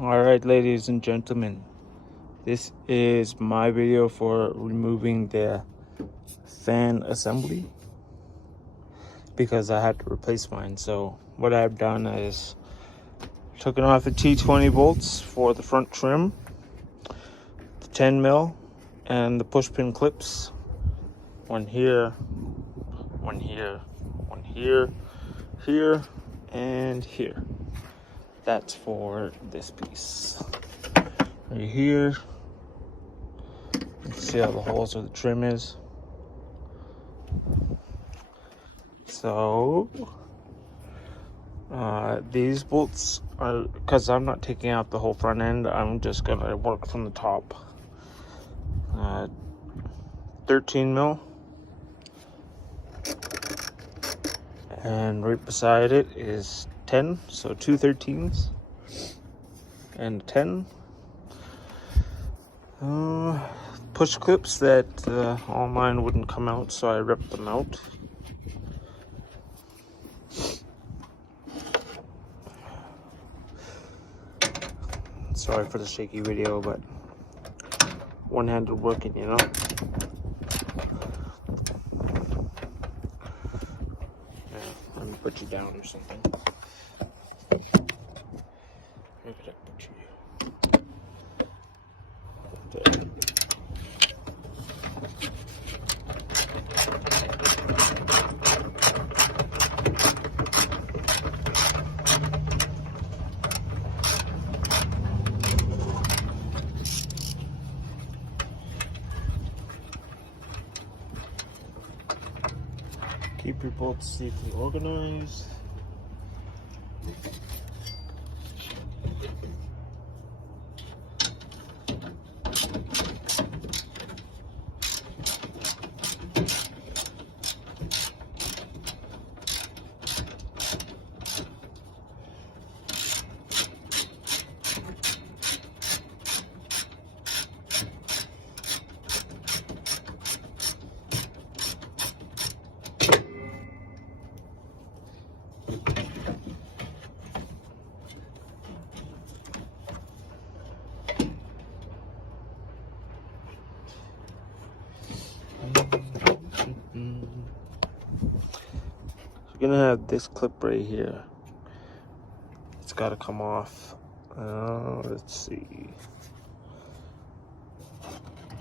Alright, ladies and gentlemen, this is my video for removing the fan assembly because I had to replace mine. So what I've done is taken off the T20 bolts for the front trim, the 10 mil, and the push pin clips. One here, one here, one here, here, and here. That's for this piece. Right here, you can see how the holes where the trim is. So these bolts are, because I'm not taking out the whole front end, I'm just gonna work from the top. 13 mil, and right beside it is 10, so two 13s and a 10. Push clips that all mine wouldn't come out, so I ripped them out. Sorry for the shaky video, but one-handed working, you know. Yeah, let me put you down or something. Where could I put you? There. Keep your bolts safely organized. You're gonna have this clip right here. It's gotta come off. Let's see.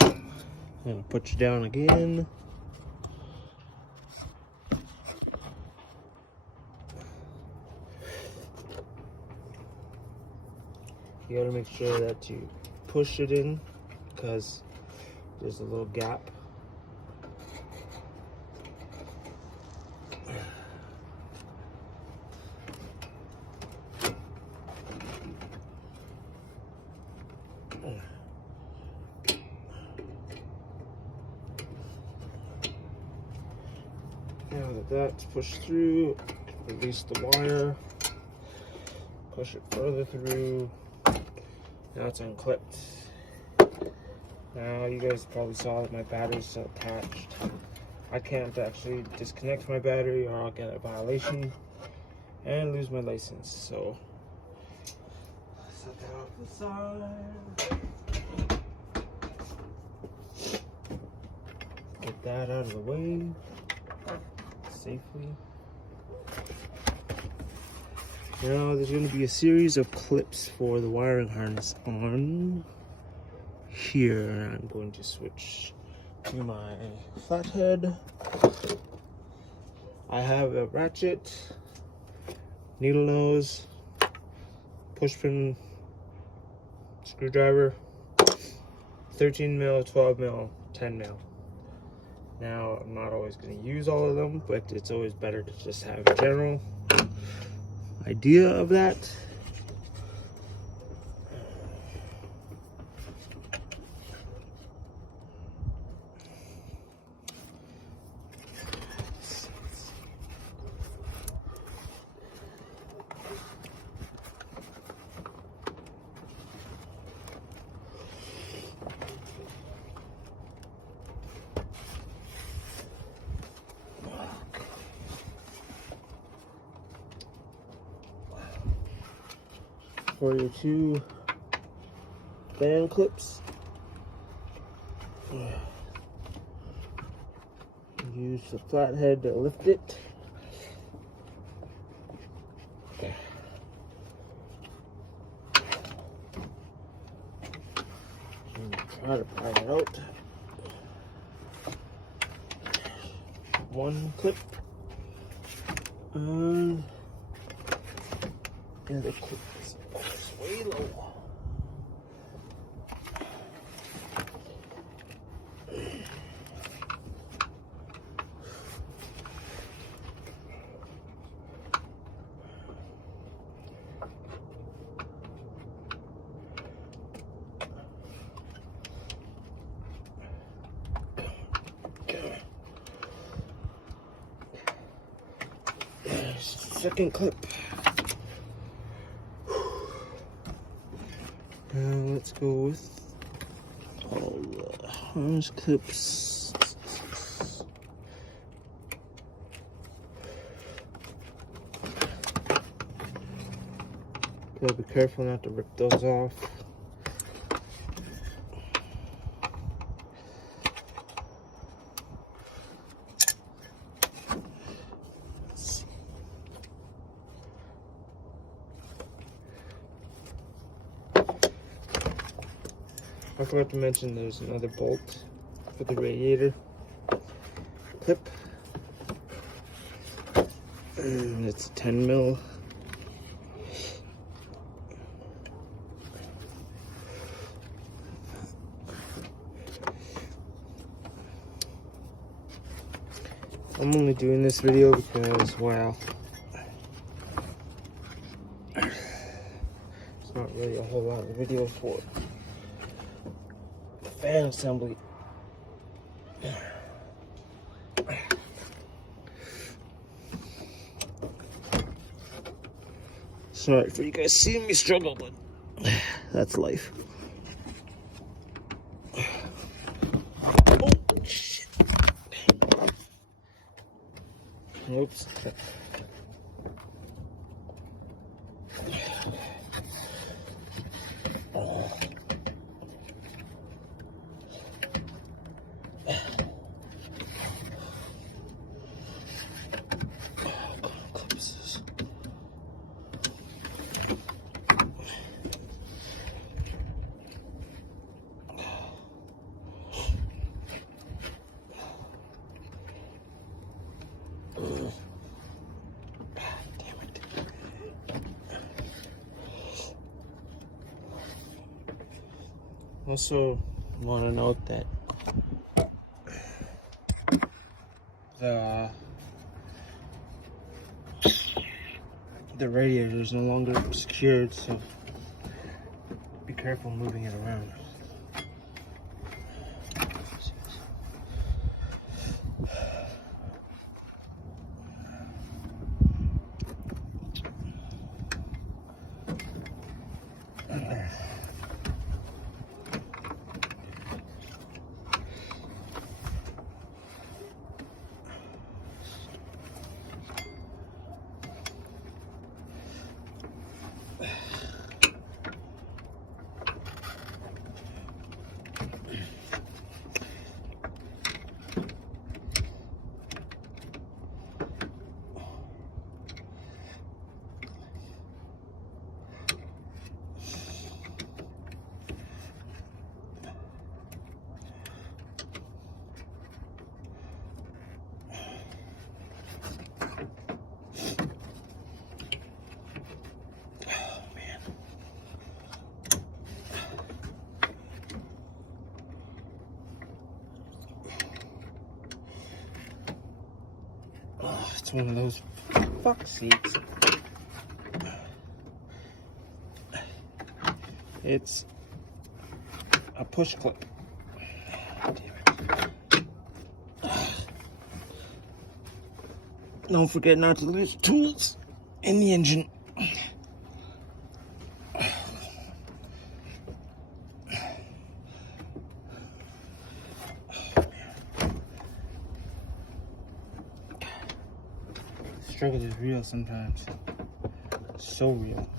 I'm gonna put you down again. You gotta make sure that you push it in because there's a little gap. Now that that's pushed through, release the wire, push it further through. Now it's unclipped. Now you guys probably saw that my battery's still attached. I can't actually disconnect my battery or I'll get a violation and lose my license. So set that off to the side. Get that out of the way safely. Now there's going to be a series of clips for the wiring harness on here. I'm going to switch to my flathead. I have a ratchet, needle nose, push pin screwdriver, 13 mil, 12 mil, 10 mil. Now, I'm not always going to use all of them, but it's always better to just have a general idea of that. For your two fan clips. Use the flathead to lift it. Try to pry it out. One clip. And the other clip is way low. Second clip. And let's go with all the harness clips. Gotta be careful not to rip those off. I forgot to mention there's another bolt for the radiator clip. And it's a 10 mil. I'm only doing this video because, well, there's not really a whole lot of video for the fan assembly. Sorry for you guys seeing me struggle, but that's life. Oh, shit. Oops. Also want to note that the radiator is no longer secured, so be careful moving it around. It's one of those fuck seats. It's a push clip. Don't forget not to lose tools in the engine. Struggle is real sometimes. So real.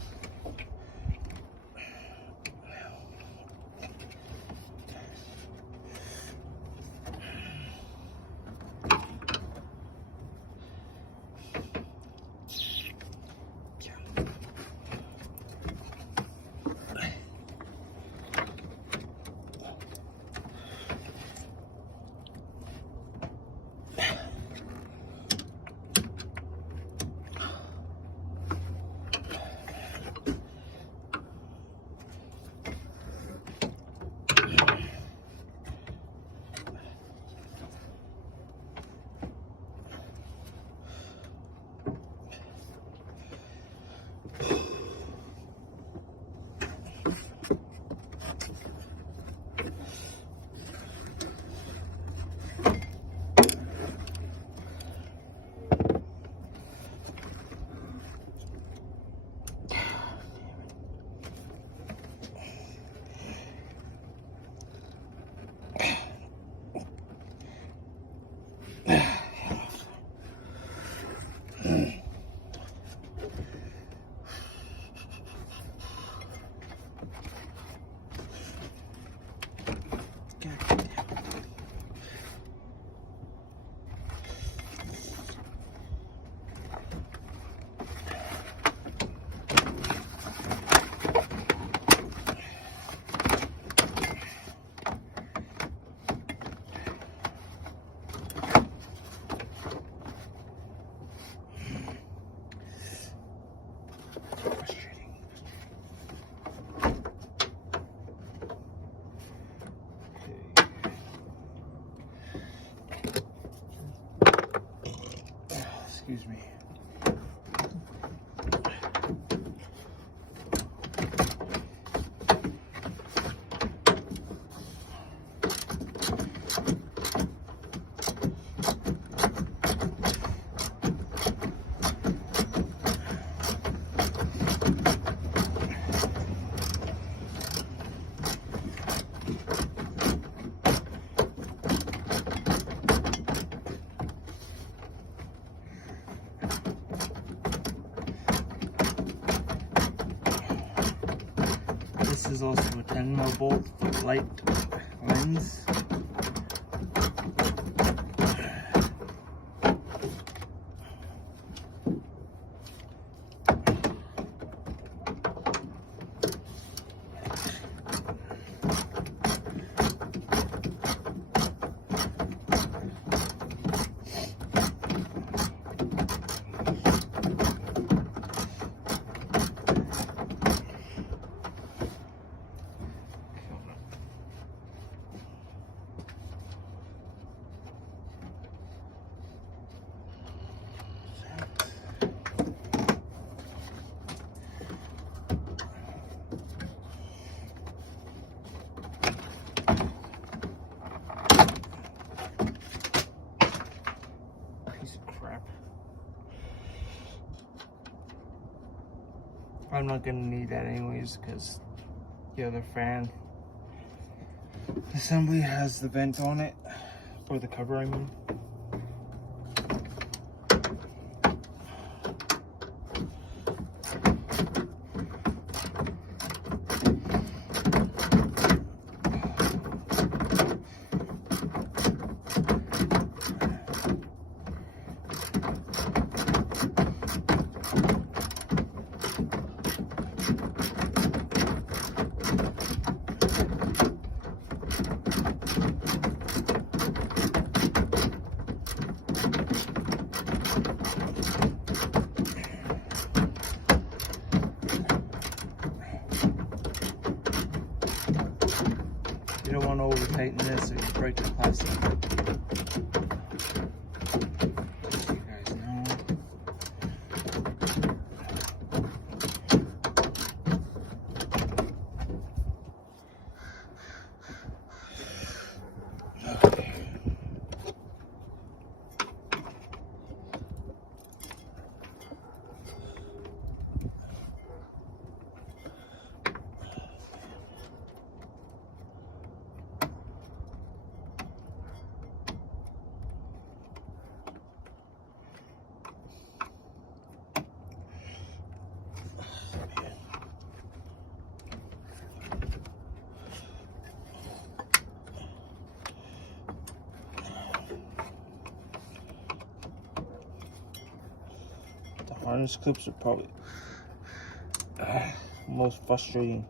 This is also a 10mm bolt with light lens. I'm not gonna need that anyways because the other fan assembly has the vent on it, or the cover I mean. You don't want to over tighten this or you break the plastic. Just so you guys know. Okay. Harness clips are probably most frustrating.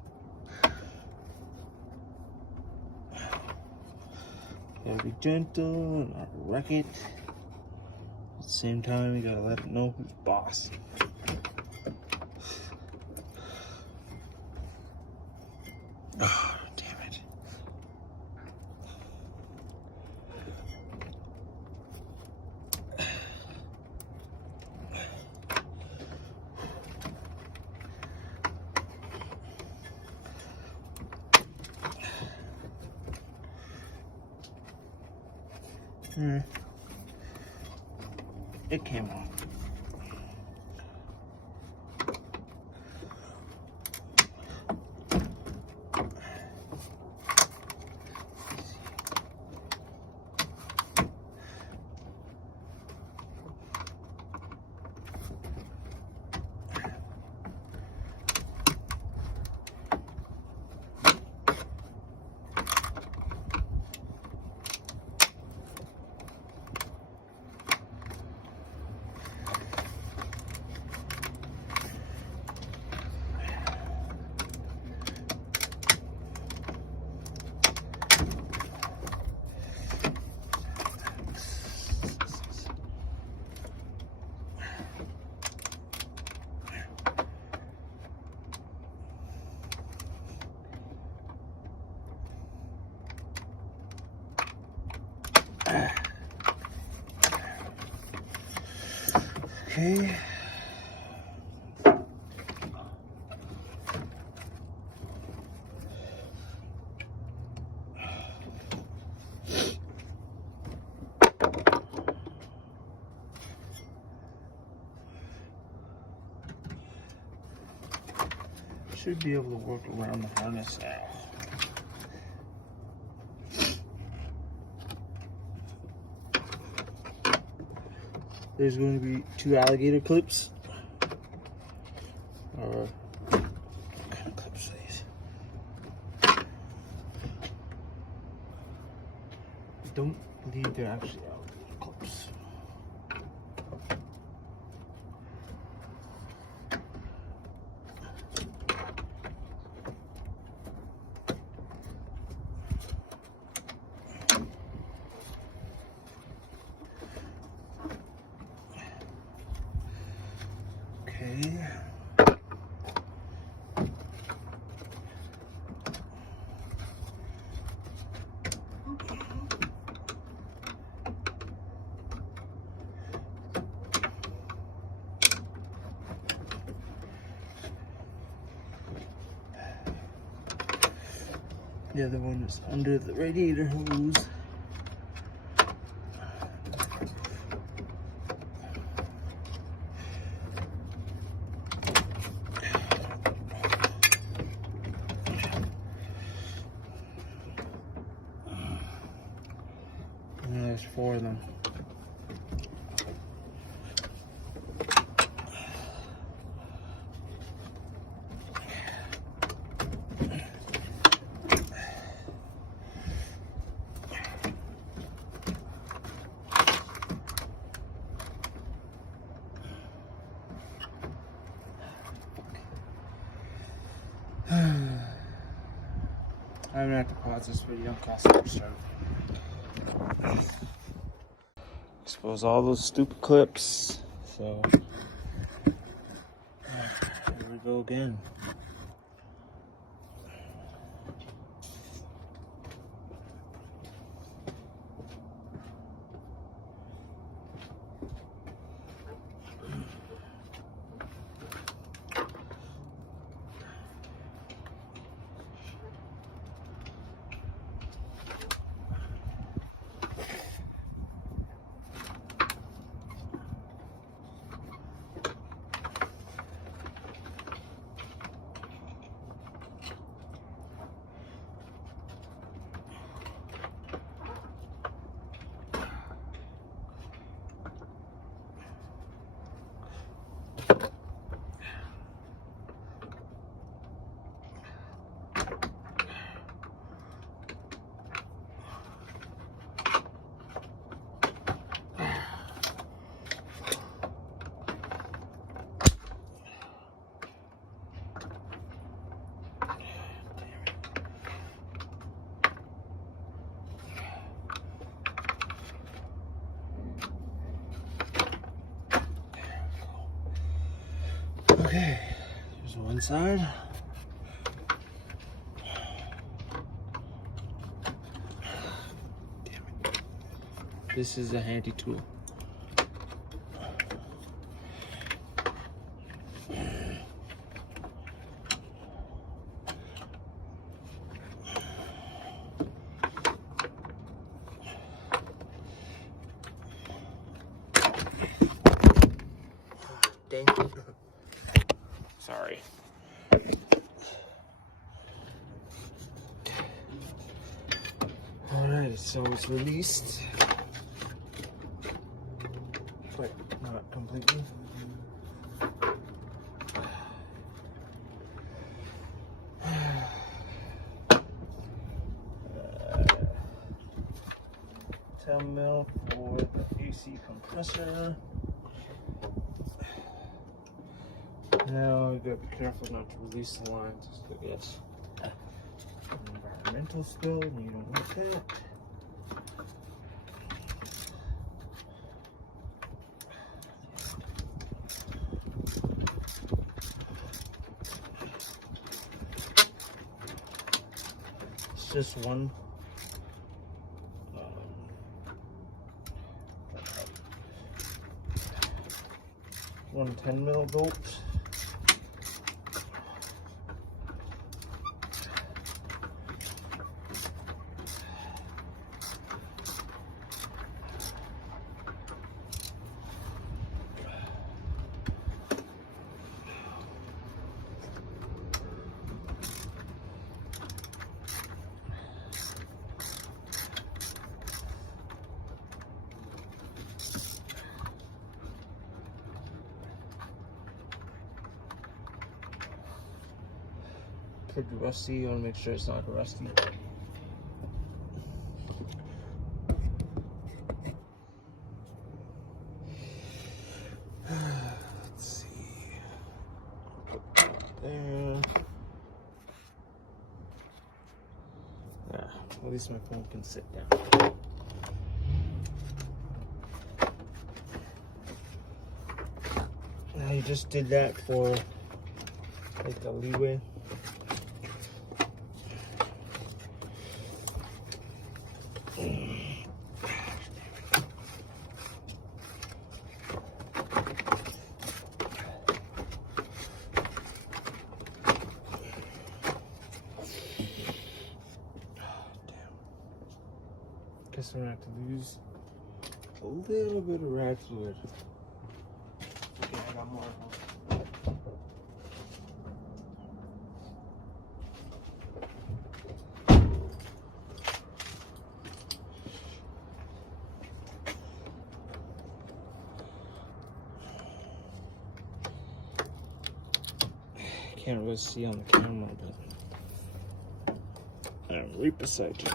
Gotta be gentle and not wreck it. At the same time, you gotta let it know who's boss. Oh, damn it. It came off. Okay. Should be able to work around the harness now. There's going to be 2 alligator clips. Or what kind of clips are these? I don't believe they're actually out of clips. Okay. The other one is under the radiator hose. And there's 4 of them. I'm gonna have to pause this video and cast it restart. Expose all those stupid clips. So here we go again. Okay, here's one side. Damn it. This is a handy tool. Dang it. Sorry. Alright, so it's released, but not completely. $10 mil for the AC compressor. Now you gotta be careful not to release the lines, I guess. Environmental spill, you don't want that. It's just one. One 10 mil bolt. Could be rusty. You want to make sure it's not rusty. At least my phone can sit down. Now you just did that for like a leeway. Guess I'm gonna have to lose a little bit of rad fluid. Okay, I got more of them. Can't really see on the camera, but I'm right beside you.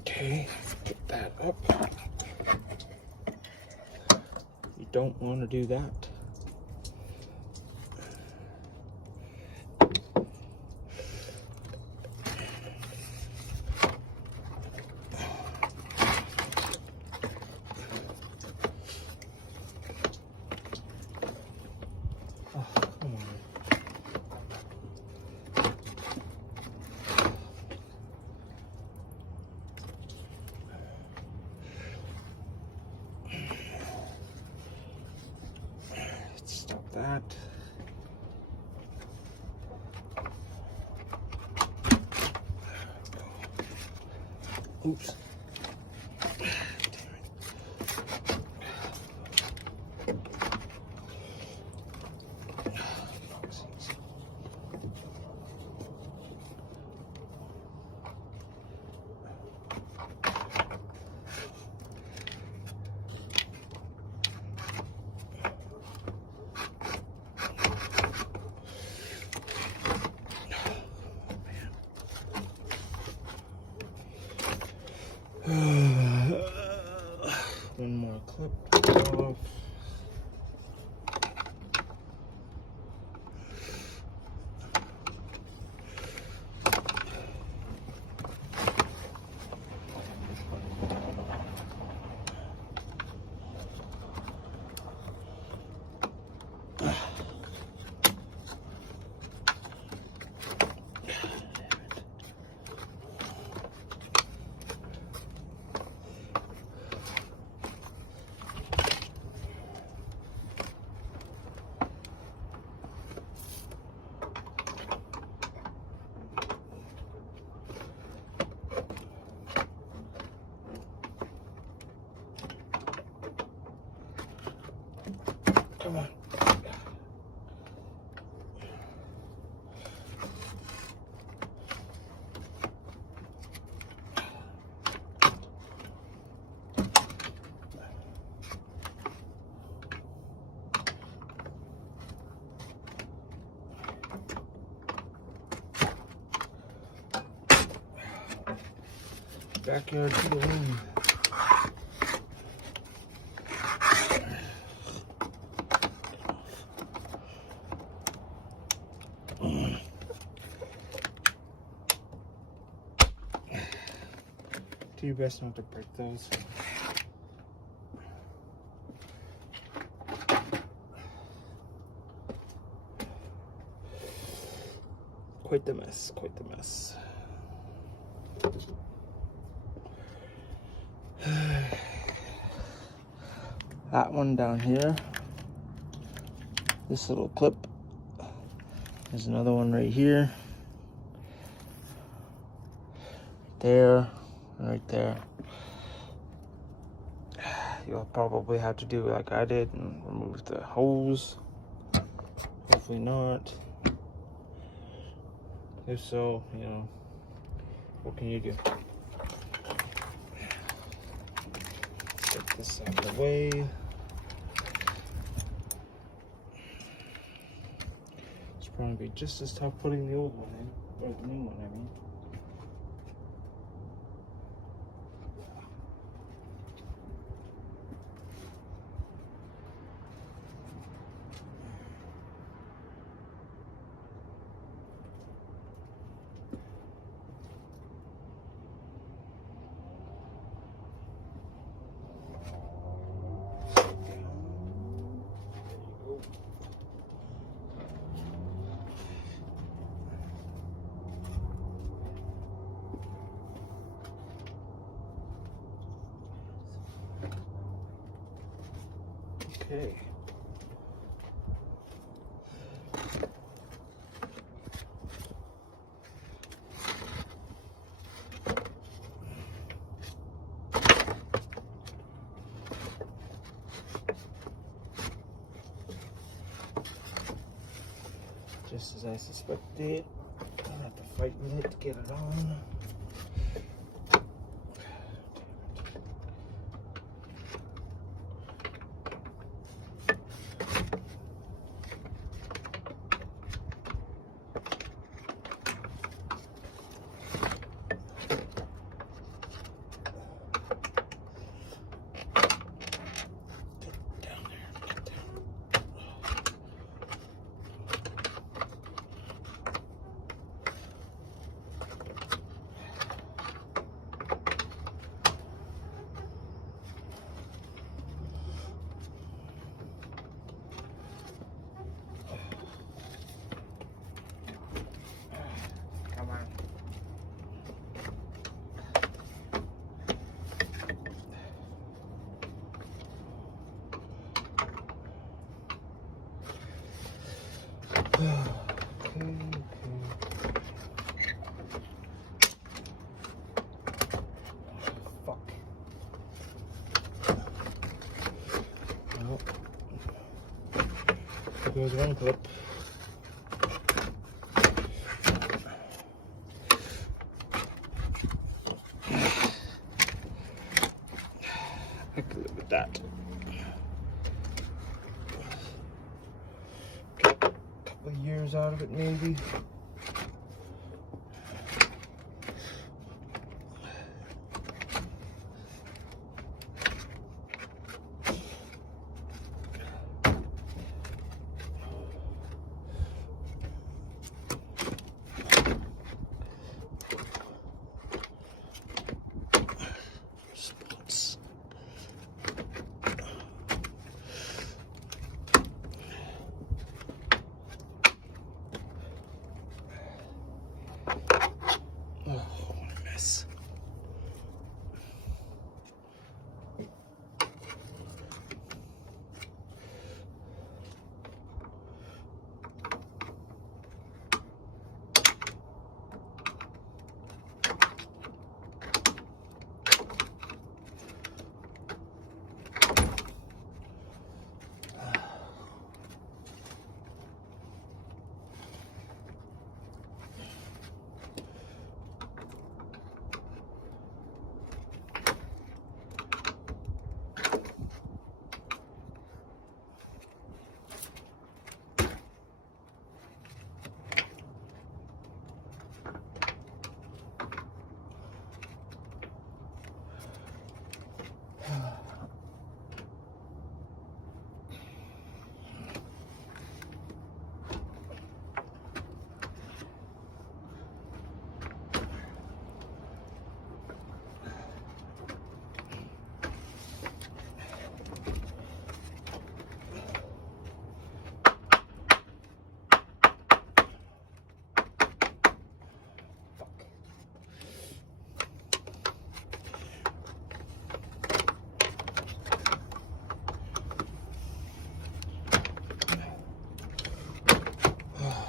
Okay, let's get that up. You don't want to do that. Oh, come on. Stop that. Oops. One more clip off. Come on. Backyard to the room. Do your best not to break those. Quite the mess, quite the mess. That one down here. This little clip. There's another one right here. There, right there. you'll probably have to do like I did and remove the hose. Hopefully not. If so, you know, what can you do? Get this out of the way. It's probably be just as tough putting the old one in, or the new one, I mean. Okay. Just as I suspected, I'll have to fight with it to get it on. Fuck. Well, there goes one clip. I could live with that. Get a couple of years out of it, maybe.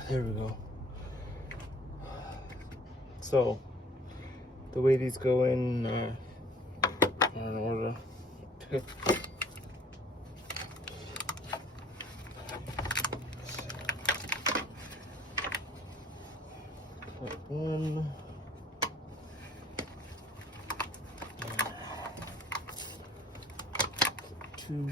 There we go. So the way these go in order, One. Two.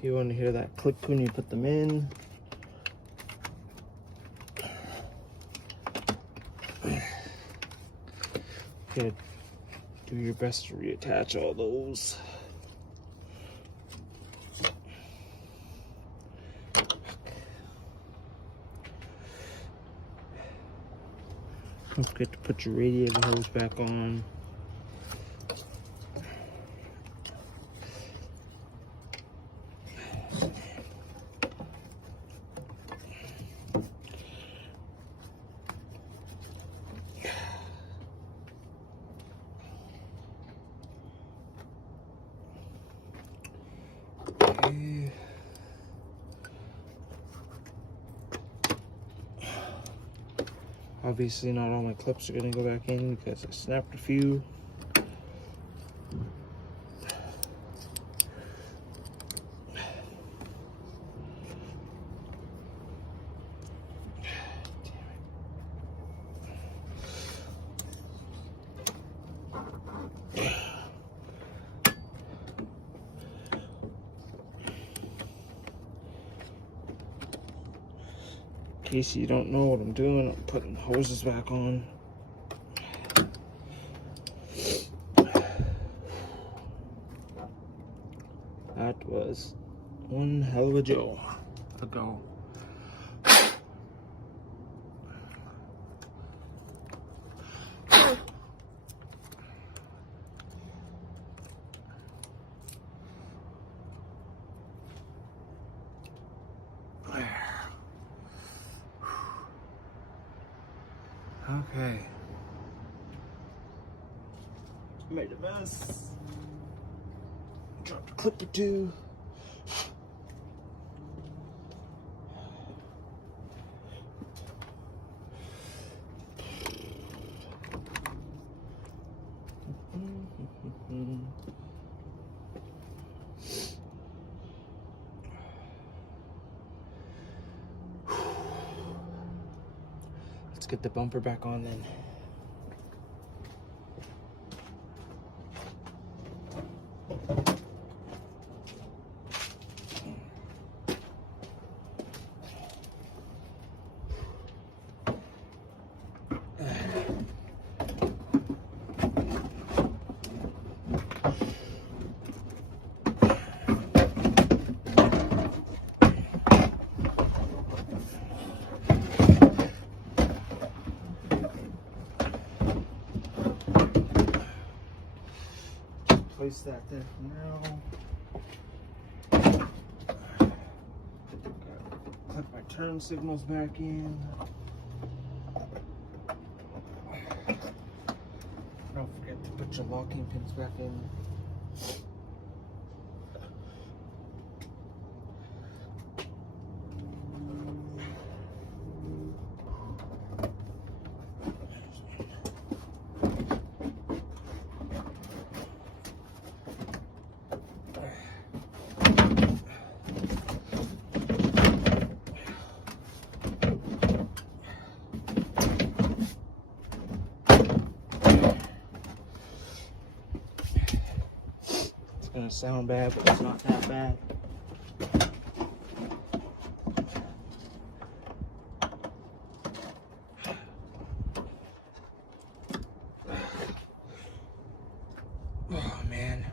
You want to hear that click when you put them in. Okay, do your best to reattach all those. Don't forget to put your radiator hose back on. Okay. Obviously not all my clips are going to go back in because I snapped a few. In case you don't know what I'm doing, I'm putting the hoses back on. That was one hell of a go. Okay. Made a mess. Dropped a clip or two. Let's get the bumper back on then. Place that there for now. Clip my turn signals back in. Don't forget to put your locking pins back in. It's gonna sound bad, but it's not that bad. Oh man.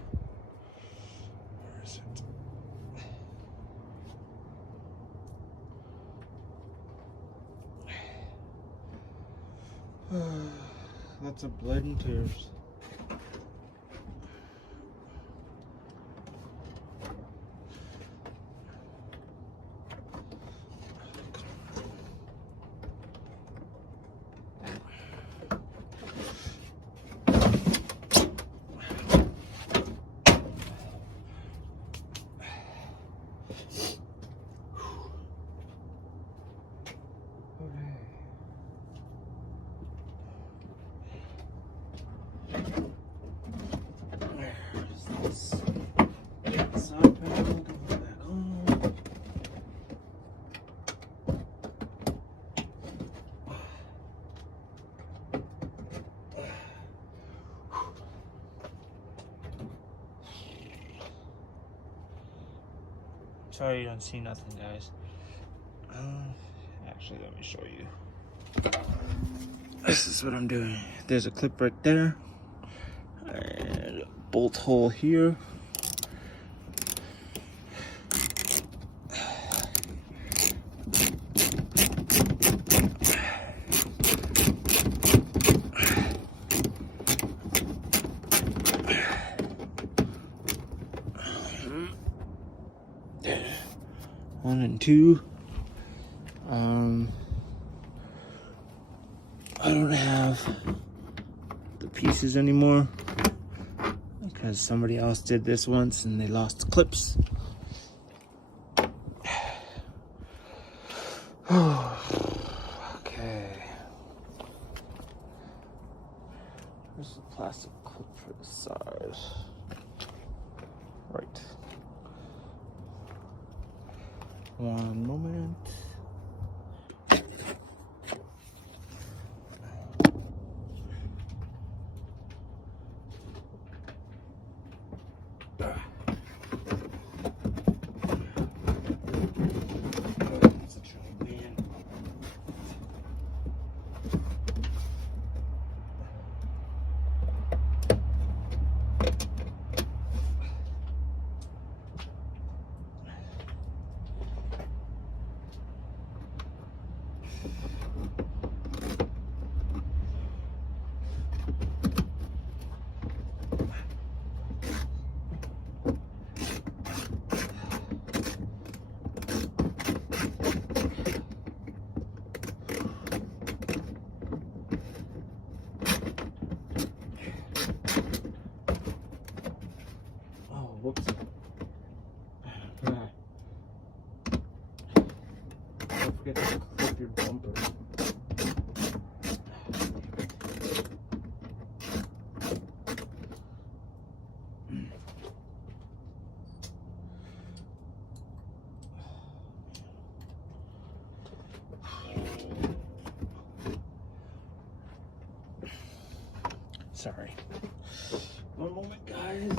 Where is it? Lots of blood and tears. There's this side panel going back on. Sorry you don't see nothing, guys. Actually, let me show you. This is what I'm doing. There's a clip right there, and a bolt hole here. One and two. I don't have the pieces anymore because somebody else did this once and they lost the clips. Okay. There's a plastic clip for the side. Right. One moment. Whoops. Don't forget to clip your bumper. Sorry. One moment, guys.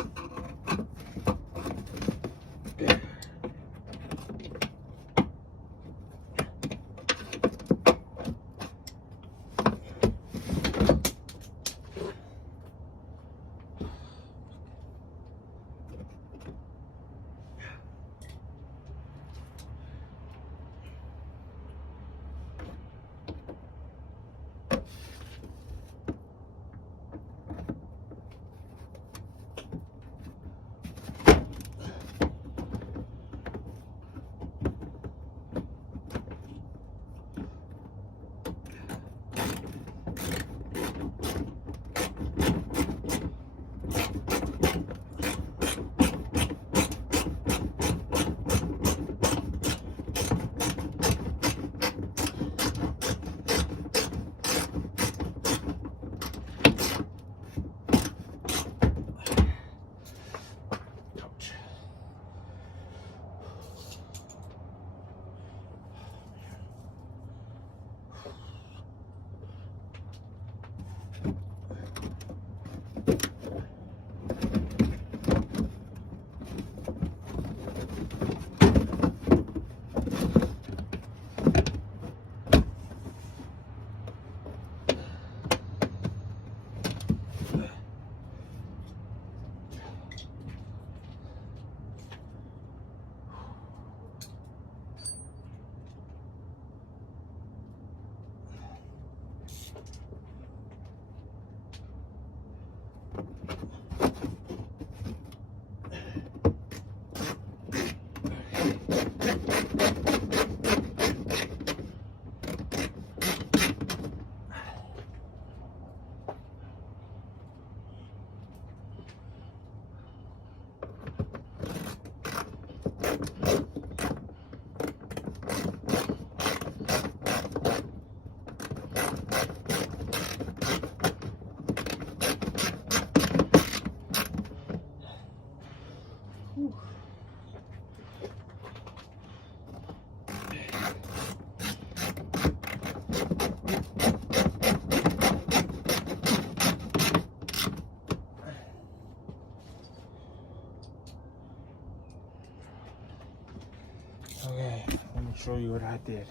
show you what I did.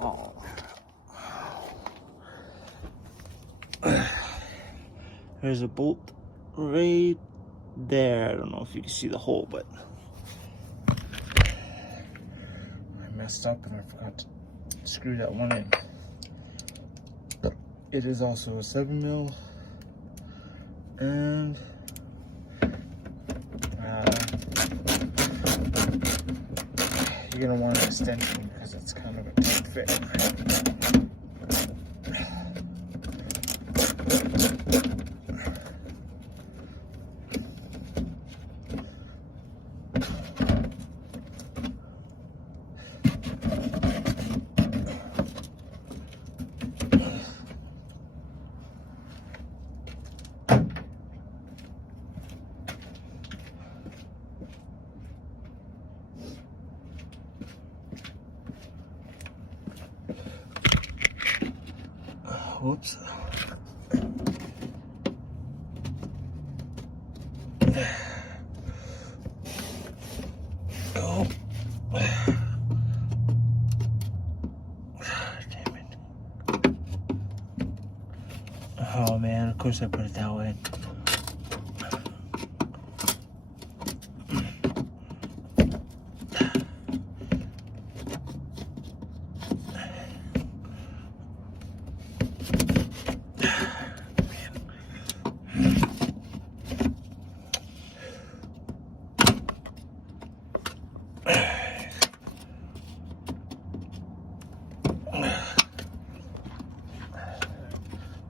Oh. There's a bolt right there. I don't know if you can see the hole, but I messed up and I forgot to screw that one in. It is also a 7mm, and you're gonna want an extension because it's kind of a tight fit. Whoops. Oh. Damn it. Oh man, of course I put it that way.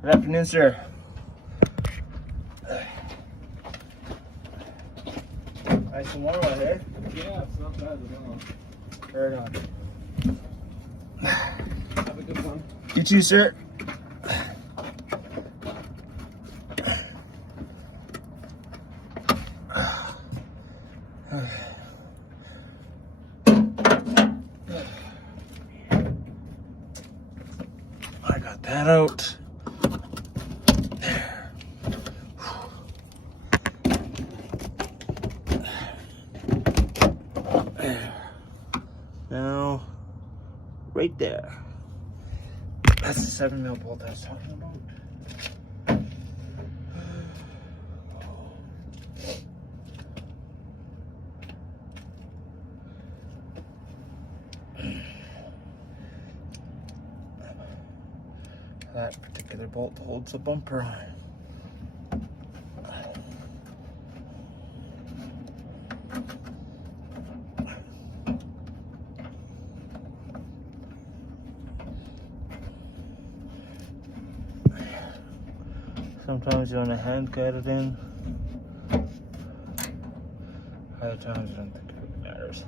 Good afternoon, sir. Nice and warm out here. Yeah, it's not bad at all. Right on. Have a good one. You too, sir. I got that out. Now, right there. That's the 7mm bolt I was talking about. That particular bolt holds the bumper on. Sometimes you want to hand cut it in. Other times I don't think it really matters.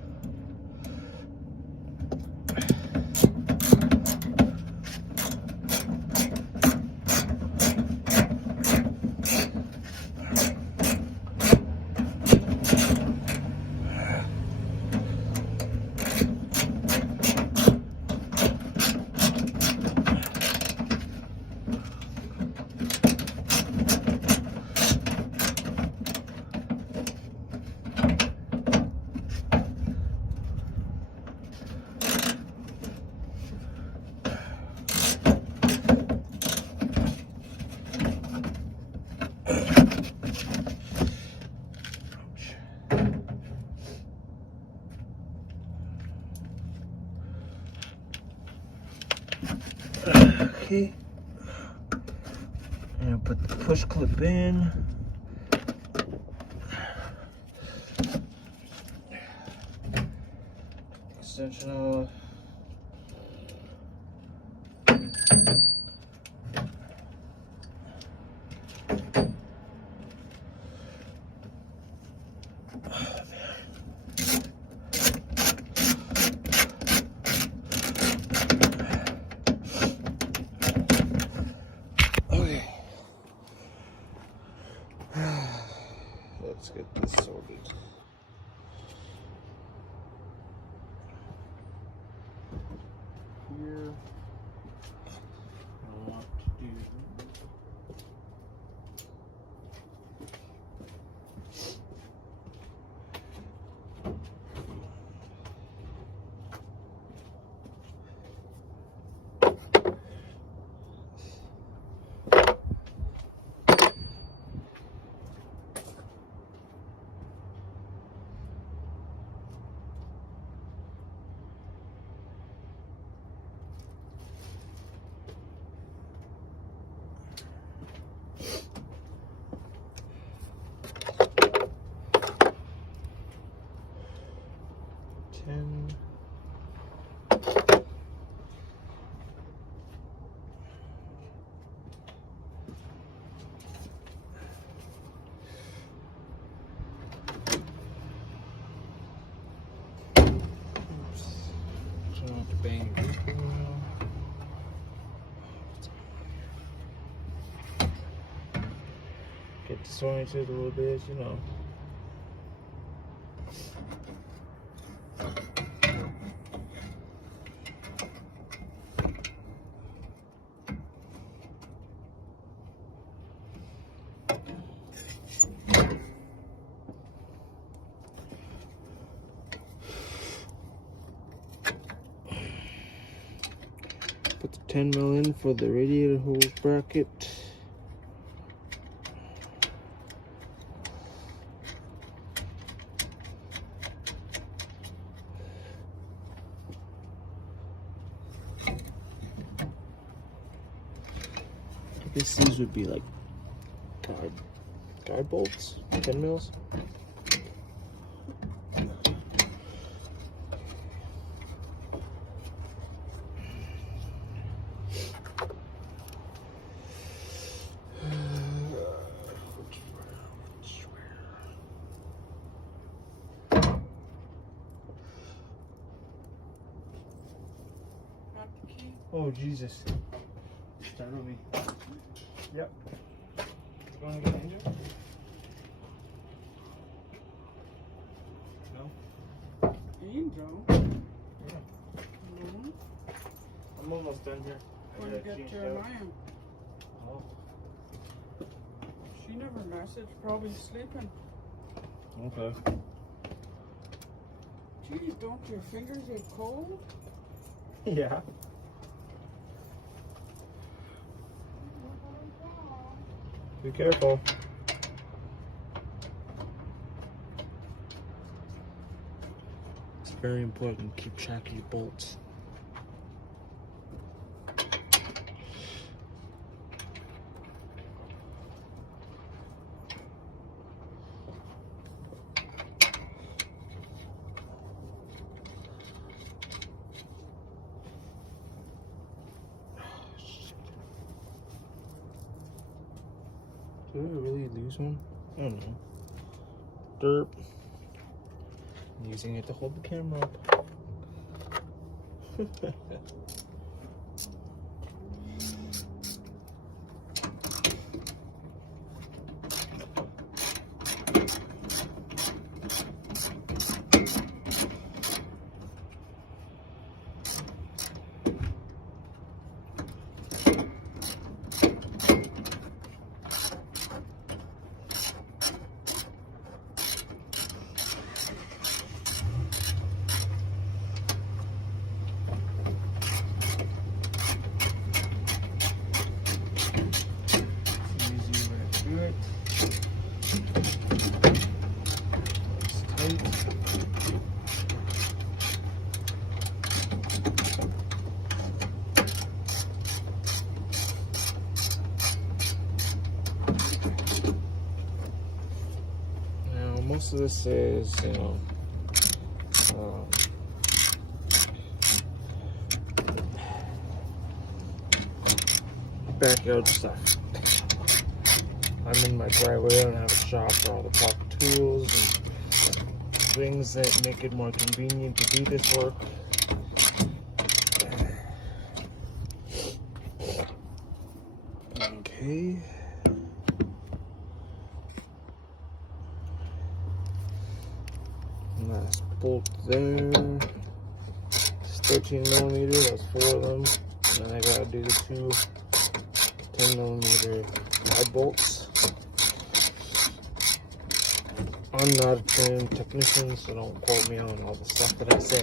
Okay, and I'll put the push clip in. Extension off. Let's get this sorted. Here, I want to do get disoriented a little bit, you know. Put the 10 mil in for the radiator hose bracket. I guess these would be like guard bolts, 10 mils. Oh Jesus! Start with me. Yep. You want to get injured? No. Angel? Yeah. No. I'm almost done here. When you get Jeremiah. Oh. She never messaged, probably sleeping. Okay. Geez, don't your fingers get cold? Yeah. Be careful. It's very important to keep track of your bolts. Did I really lose one? I don't know. Derp. I'm using it to hold the camera up. Most of this is, you know, backyard stuff. I'm in my driveway. I don't have a shop for all the proper tools and things that make it more convenient to do this work. Okay. Last bolt there. It's 13 millimeter, that's 4 of them. And then I gotta do the 2 10 millimeter wide bolts. I'm not a trained technician, so don't quote me on all the stuff that I say.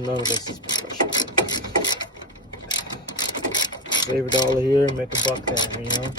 None of this is professional. Save $1 here, make $1 there, you know?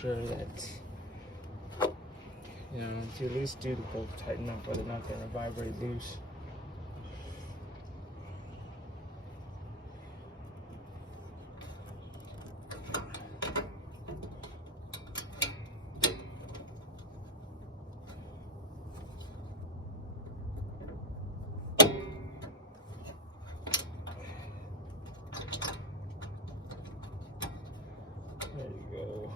sure that, you know, if you at least do the bolt tighten up, but they're not going to vibrate loose. There you go.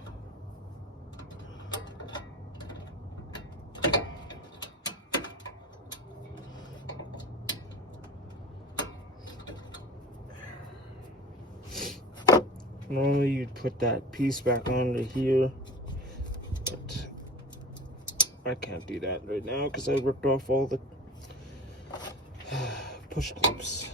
Normally you'd put that piece back onto here, but I can't do that right now because I ripped off all the push clips.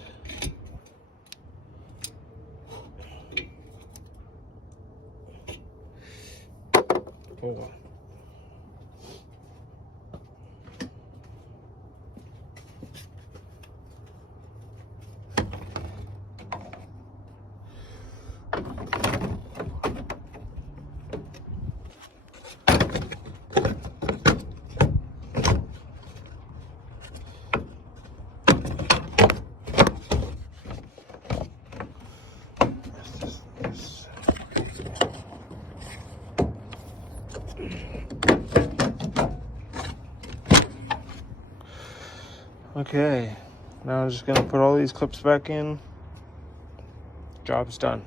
Hold on. Okay, now I'm just gonna put all these clips back in. Job's done.